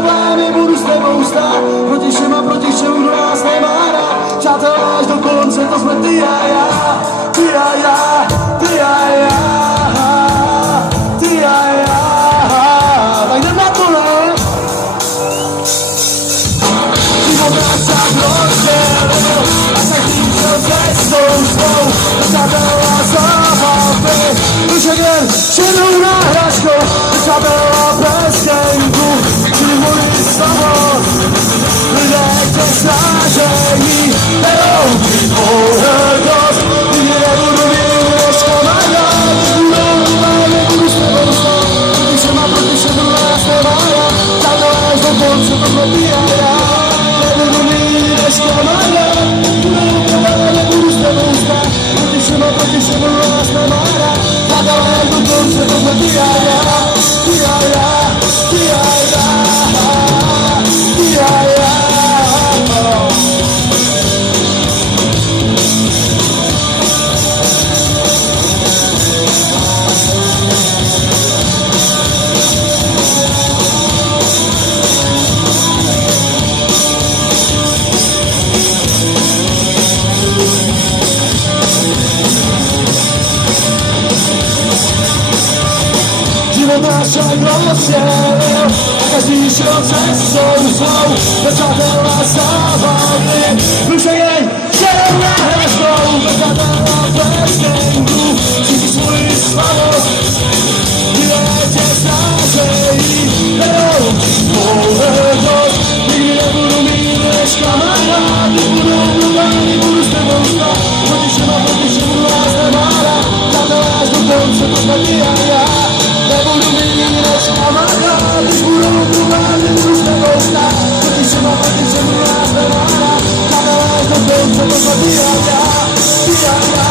problémy, budu s tebou stát. Proti všem, kdo nás nemá rád. Přátelé, až do konce, to jsme ty a já. Ty a já, ty a já, ty a já. Tak jdem na to, ne? Život nás tak rozdělil a tak nížel cestou svou. Přátelé a zábavy, už jak jen černou náhražkou. Přátelé a peskenku, čili moji slavost. Lidé tě snažení, berou pohrdost. Nikdy nebudu mít než kamarád. Budu s tebou stát. Proti všem nás nemá rád. Přátelé, až do konce, to jsme ty a já. Nebudu mít než kamarád. Budu s tebou stát. Proti všem nás nemá rád. Přátelé, až do konce, to jsme ty a já. Ty a já, ty a já, ty a já. Život náš tak rozdělil a každý šel cestou svou. Nepřátel a zábavy, už je jen černou náhražkou. Nepřátel a peskenku, cítí svůj slavost. Lidé tě snažejí, berou pohrdost. Nikdy nebudu mít než kamarád. Budou problémy, budu s tebou stát. Proti všem nás nemá rád. Přátelé, až do konce, to jsme ty a já. Nebudu mít než kamarád, když budou problémy, budu s tebou stát. Proti všem nás nemá rád. Přátelé, až do konce, to jsme ty a já. Ty a já.